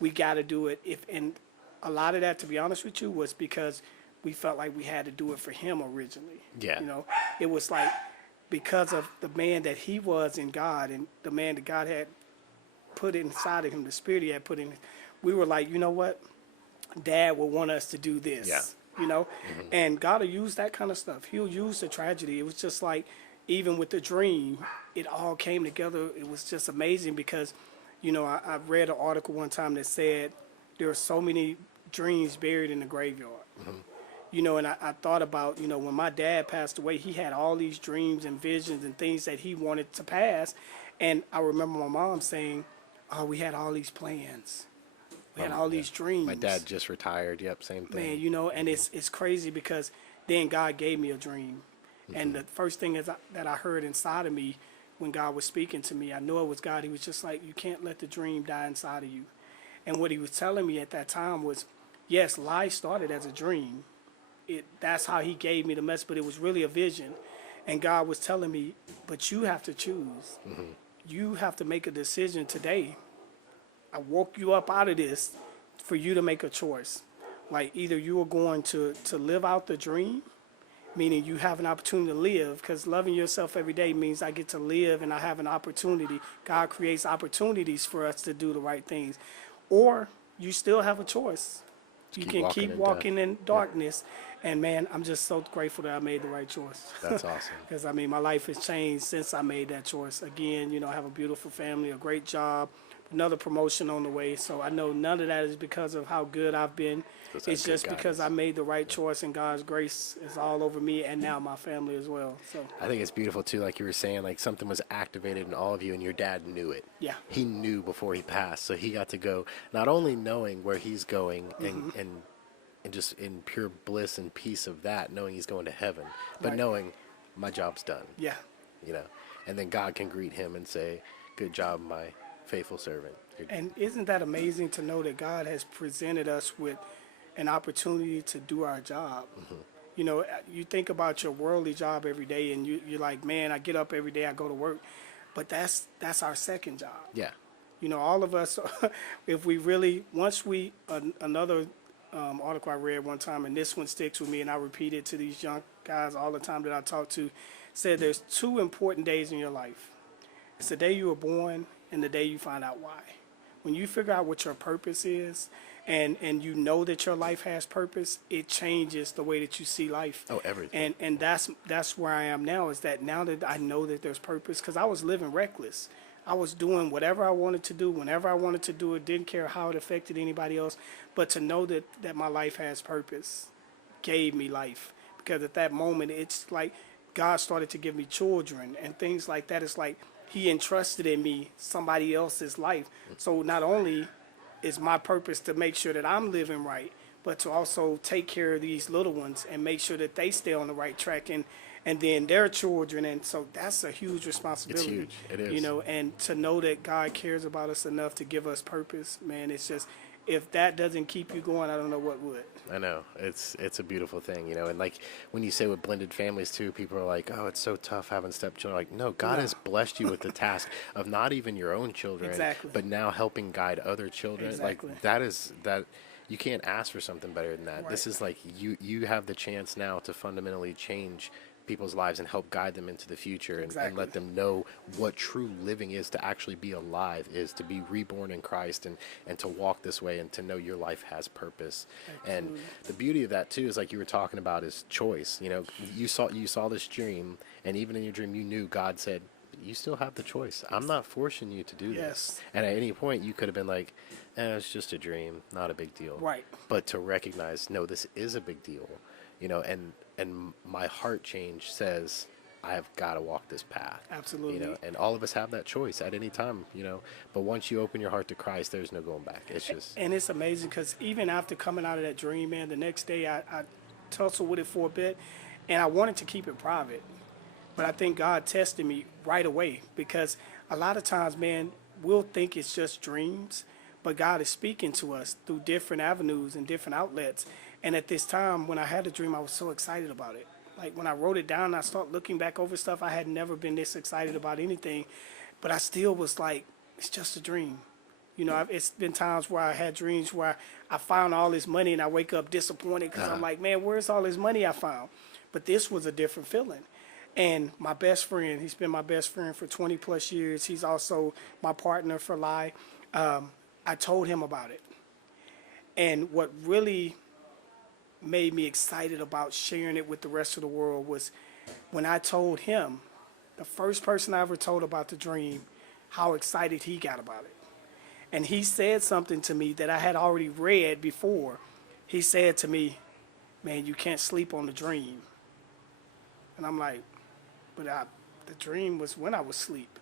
we got to do it. And a lot of that, to be honest with you, was because we felt like we had to do it for him originally. Yeah. It was like because of the man that he was in God and the man that God had put inside of him, the spirit he had put in, we were like, you know what, Dad will want us to do this. Yeah. And God will use that kind of stuff. He'll use the tragedy. It was just like, even with the dream, it all came together. It was just amazing because, I read an article one time that said there are so many dreams buried in the graveyard. And I thought about, when my dad passed away, he had all these dreams and visions and things that he wanted to pass. And I remember my mom saying, oh, we had all these plans. We had all these dreams. My dad just retired. Yep, same thing. Man, and it's crazy because then God gave me a dream. And the first thing that I heard inside of me when God was speaking to me, I knew it was God. He was just like, you can't let the dream die inside of you. And what he was telling me at that time was, yes, life started as a dream. That's how he gave me the message, but it was really a vision. And God was telling me, but you have to choose. You have to make a decision today. I woke you up out of this for you to make a choice. Like, either you are going to live out the dream, meaning you have an opportunity to live, because loving yourself every day means I get to live and I have an opportunity. God creates opportunities for us to do the right things. Or you still have a choice. You can keep walking in darkness. And, man, I'm just so grateful that I made the right choice. That's awesome. Because, my life has changed since I made that choice. Again, I have a beautiful family, a great job, another promotion on the way. So I know none of that is because of how good I've been. It's just because I made the right choice, and God's grace is all over me and now my family as well. So I think it's beautiful too, like you were saying, like something was activated in all of you, and your dad knew it. Yeah. He knew before he passed, so he got to go not only knowing where he's going and just in pure bliss and peace of that, knowing he's going to heaven, but knowing my job's done. Yeah. And then God can greet him and say, "Good job, my faithful servant." And isn't that amazing to know that God has presented us with an opportunity to do our job? You think about your worldly job every day, and you're like, man, I get up every day, I go to work. But that's our second job. Yeah. All of us, if we really, another article I read one time, and this one sticks with me, and I repeat it to these young guys all the time that I talk to, said there's two important days in your life. It's the day you were born and the day you find out why. When you figure out what your purpose is, and you know that your life has purpose, it changes the way that you see life. Oh, everything. And that's where I am now, is that now that I know that there's purpose, because I was living reckless. I was doing whatever I wanted to do, whenever I wanted to do it, didn't care how it affected anybody else. But to know that my life has purpose gave me life. Because at that moment, it's like God started to give me children and things like that. It's like he entrusted in me somebody else's life. So not only is my purpose to make sure that I'm living right, but to also take care of these little ones and make sure that they stay on the right track. and then their children, and so that's a huge It's responsibility. huge. It You is. know, and to know that God cares about us enough to give us purpose, man, it's just, if that doesn't keep you going, I don't know what would. I know it's a beautiful thing, you know, and like when you say with blended families too, people are like, "Oh, it's so tough having stepchildren." Like, no, God No. has blessed you with the task of not even your own children, Exactly. but now helping guide other children. Exactly. Like that you can't ask for something better than that. This Right. is like you have the chance now to fundamentally change people's lives and help guide them into the future and Exactly. let them know what true living is, to actually be alive is, to be reborn in Christ and to walk this way and to know your life has purpose. And the beauty of that too is, like you were talking about, is choice. You know, you saw this dream, and even in your dream you knew God said, you still have the choice. I'm not forcing you to do this. Yes. And at any point you could have been like, it's just a dream, not a big deal. Right. But to recognize, no, this is a big deal, you know, and my heart change says I have got to walk this path. Absolutely. You know, and all of us have that choice at any time, you know. But once you open your heart to Christ, there's no going back. It's just And it's amazing because even after coming out of that dream, man, the next day I tussled with it for a bit, and I wanted to keep it private. But I think God tested me right away, because a lot of times, man, we'll think it's just dreams, but God is speaking to us through different avenues and different outlets. And at this time, when I had the dream, I was so excited about it. Like when I wrote it down and I started looking back over stuff, I had never been this excited about anything. But I still was like, it's just a dream. You know, it's been times where I had dreams where I found all this money and I wake up disappointed because I'm like, man, where's all this money I found? But this was a different feeling. And my best friend, he's been my best friend for 20 plus years. He's also my partner for life. I told him about it. And what really made me excited about sharing it with the rest of the world was when I told him, the first person I ever told about the dream, how excited he got about it. And he said something to me that I had already read before. He said to me, man, you can't sleep on the dream. And I'm like, but the dream was when I was asleep.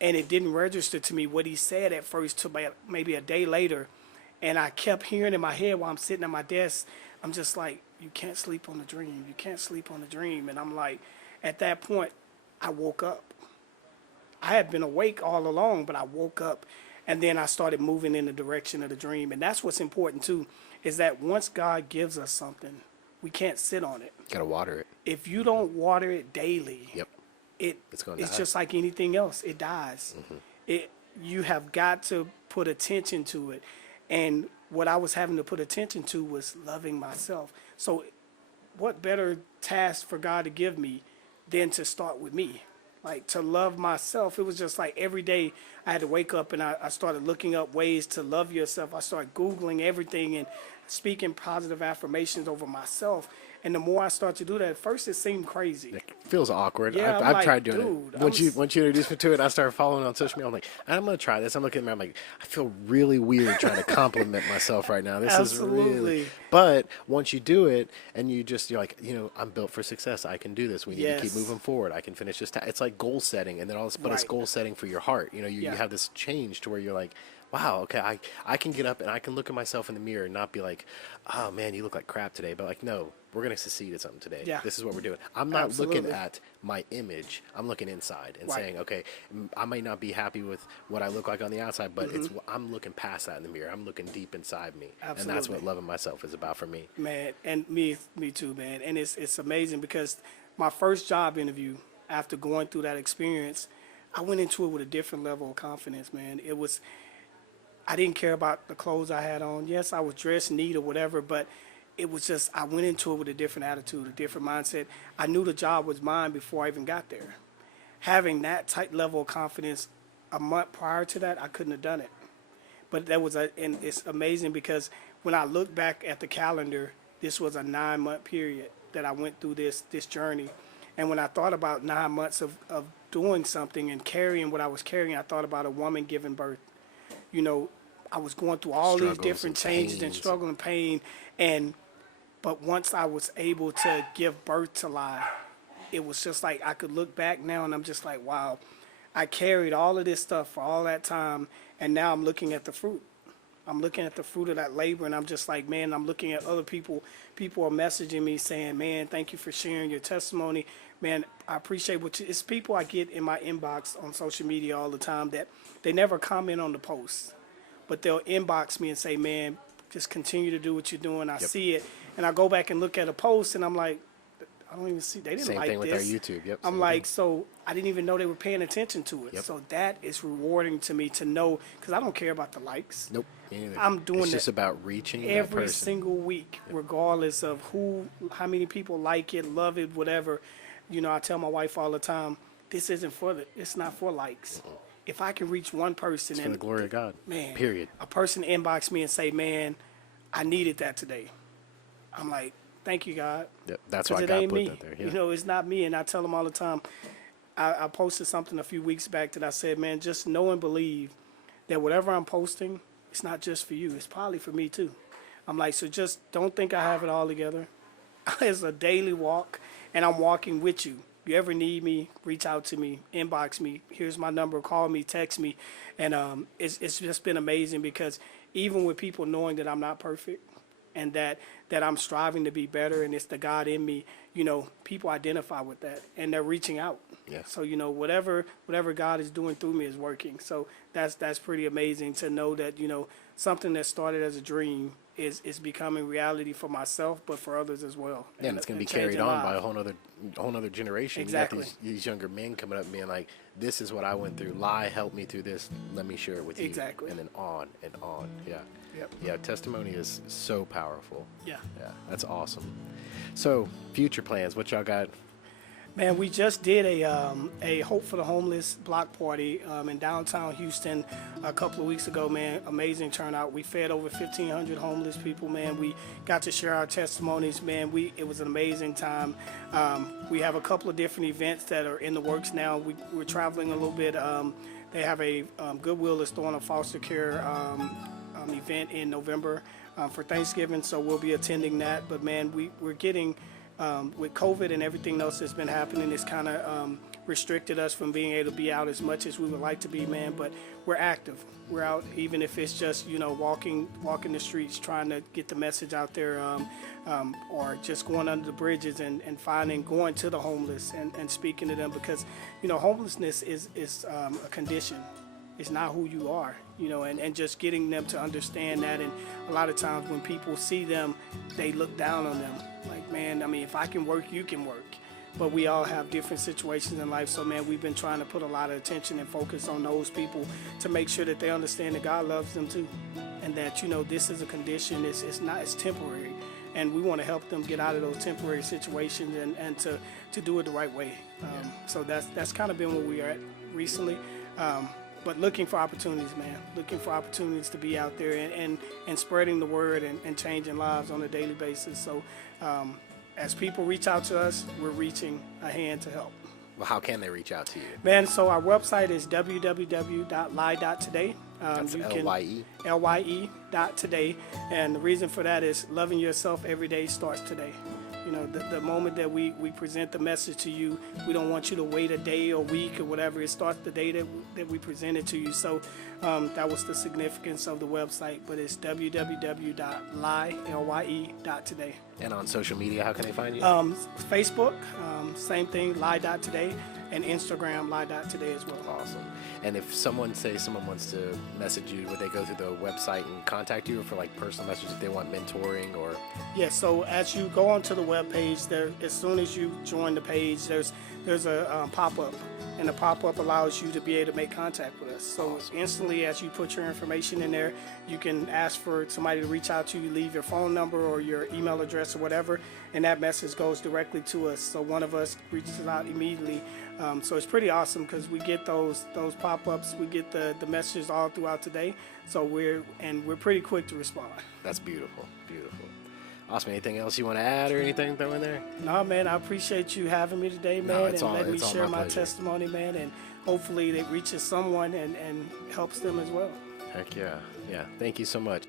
And it didn't register to me what he said at first till maybe a day later. And I kept hearing in my head while I'm sitting at my desk, I'm just like, you can't sleep on the dream. You can't sleep on the dream. And I'm like, at that point, I woke up. I had been awake all along, but I woke up. And then I started moving in the direction of the dream. And that's what's important, too, is that once God gives us something, we can't sit on it. gotta water it. If you don't water it daily, Yep. It's gonna it's die. just like anything else. It dies. You have got to put attention to it. And what I was having to put attention to was loving myself. So what better task for God to give me than to start with me? Like, to love myself. It was just like every day I had to wake up and I started looking up ways to love yourself. I started Googling everything and speaking positive affirmations over myself. And the more I start to do that, at first it seemed crazy. It feels awkward. Yeah, I'm I've like, tried doing dude, it. Once you introduced me to it, I started following on social media. I'm like, I'm gonna try this. I'm looking at me. I'm like, I feel really weird trying to compliment myself right now. This is really. Absolutely. But once you do it, and you're like, you know, I'm built for success. I can do this. We need to keep Yes. moving forward. I can finish this. It's like goal setting, and then all this, but it's Right. goal setting for your heart. You know, you Yeah. have this change to where you're like, wow, okay, I can get up and I can look at myself in the mirror and not be like, oh man, you look like crap today. But like, no, we're going to succeed at something today. Yeah. This is what we're doing. I'm not Absolutely. looking at my image. I'm looking inside and Right. saying, okay, I might not be happy with what I look like on the outside, but I'm looking past that in the mirror. I'm looking deep inside me. And that's what Absolutely. loving myself is about for me. Man, and me too, man. And it's amazing because my first job interview, after going through that experience, I went into it with a different level of confidence, man. I didn't care about the clothes I had on. Yes, I was dressed neat or whatever, but it was just, I went into it with a different attitude, a different mindset. I knew the job was mine before I even got there. Having that type level of confidence a month prior to that, I couldn't have done it. But and it's amazing because when I look back at the calendar, this was a 9-month period that I went through this journey. And when I thought about 9 months of doing something and carrying what I was carrying, I thought about a woman giving birth. You know, I was going through all these Struggles different and changes and pains. struggle and pain. But once I was able to give birth to life, it was just like I could look back now and I'm just like, wow, I carried all of this stuff for all that time, and now I'm looking at the fruit. I'm looking at the fruit of that labor, and I'm just like, man, I'm looking at other people. People are messaging me saying, man, thank you for sharing your testimony. Man, I appreciate what you, it's people I get in my inbox on social media all the time that they never comment on the post, but they'll inbox me and say, man, just continue to do what you're doing. I see it. And I go back and look at a post, and I'm like, I don't even see. They didn't Same like thing with this. our YouTube. Yep. I'm same like, thing. so I didn't even know they were paying attention to it. Yep. So that is rewarding to me to know, because I don't care about the likes. Nope. Me neither. I'm doing It's just that about reaching that every person. single week, regardless of how many people like it, love it, whatever. You know, I tell my wife all the time, this isn't it's not for likes. If I can reach one person, It's for and the glory of God. man, Period. a person inbox me and say, man, I needed that today. I'm like, thank you, God. Yep. That's 'Cause why it God ain't put me. that there. Yeah. You know, it's not me. And I tell them all the time, I posted something a few weeks back that I said, man, just know and believe that whatever I'm posting, it's not just for you. It's probably for me too. I'm like, so just don't think I have it all together. It's a daily walk, and I'm walking with you. If you ever need me, reach out to me, inbox me. Here's my number. Call me, text me. And it's just been amazing, because even with people knowing that I'm not perfect, and that I'm striving to be better, and it's the God in me, you know, people identify with that, and they're reaching out. Yeah. So, you know, whatever God is doing through me is working. So that's pretty amazing to know that, you know, something that started as a dream is becoming reality for myself, but for others as well. Yeah, and it's going to be changing carried on by lives. a whole nother generation. Exactly. You got these younger men coming up and being like, this is what I went through. Lie helped me through this. Let me share it with you. Exactly. And then on and on. Yeah. Yep. Yeah, testimony is so powerful. Yeah. Yeah, that's awesome. So, future plans, what y'all got? Man, we just did a Hope for the Homeless block party in downtown Houston a couple of weeks ago, man. Amazing turnout. We fed over 1,500 homeless people, man. We got to share our testimonies, man. It was an amazing time. We have a couple of different events that are in the works now. We're traveling a little bit. They have a Goodwill is throwing a foster care event in November for Thanksgiving, so we'll be attending that. But, man, we're getting... with COVID and everything else that's been happening, it's kind of restricted us from being able to be out as much as we would like to be, man. But we're active. We're out, even if it's just, you know, walking the streets, trying to get the message out there, or just going under the bridges and going to the homeless and speaking to them, because, you know, homelessness is a condition. It's not who you are, you know, and just getting them to understand that. And a lot of times when people see them, they look down on them. Like, man, I mean, if I can work, you can work. But we all have different situations in life. So, man, we've been trying to put a lot of attention and focus on those people to make sure that they understand that God loves them too. And that, you know, this is a condition, it's temporary. And we want to help them get out of those temporary situations and to do it the right way. So that's kind of been where we are at recently. But looking for opportunities, man. Looking for opportunities to be out there and spreading the word and changing lives on a daily basis. So as people reach out to us, we're reaching a hand to help. Well, how can they reach out to you? Man, so our website is www.lie.today. That's L-Y-E? L-Y-E.today. And the reason for that is loving yourself every day starts today. You know, the moment that we present the message to you, we don't want you to wait a day or week or whatever. It starts the day that we present it to you. So that was the significance of the website. But it's www.lie.today. And on social media, how can they find you? Facebook, same thing, lie.today. And Instagram, lie.today as well. Awesome. And if someone wants to message you, would they go through the website and contact you, or for like personal messages if they want mentoring or? Yeah, so as you go onto the webpage, as soon as you join the page, there's a pop-up, and the pop-up allows you to be able to make contact with us. So instantly, as you put your information in there, you can ask for somebody to reach out to you, leave your phone number or your email address or whatever, and that message goes directly to us. So one of us reaches out immediately. So it's pretty awesome because we get those pop-ups, we get the messages all throughout today. So we're pretty quick to respond. That's beautiful, beautiful. Awesome. Anything else you want to add or anything throw in there? No, man, I appreciate you having me today, man, letting me share my testimony, man, and hopefully it reaches someone and helps them as well. Heck yeah. Yeah. Thank you so much.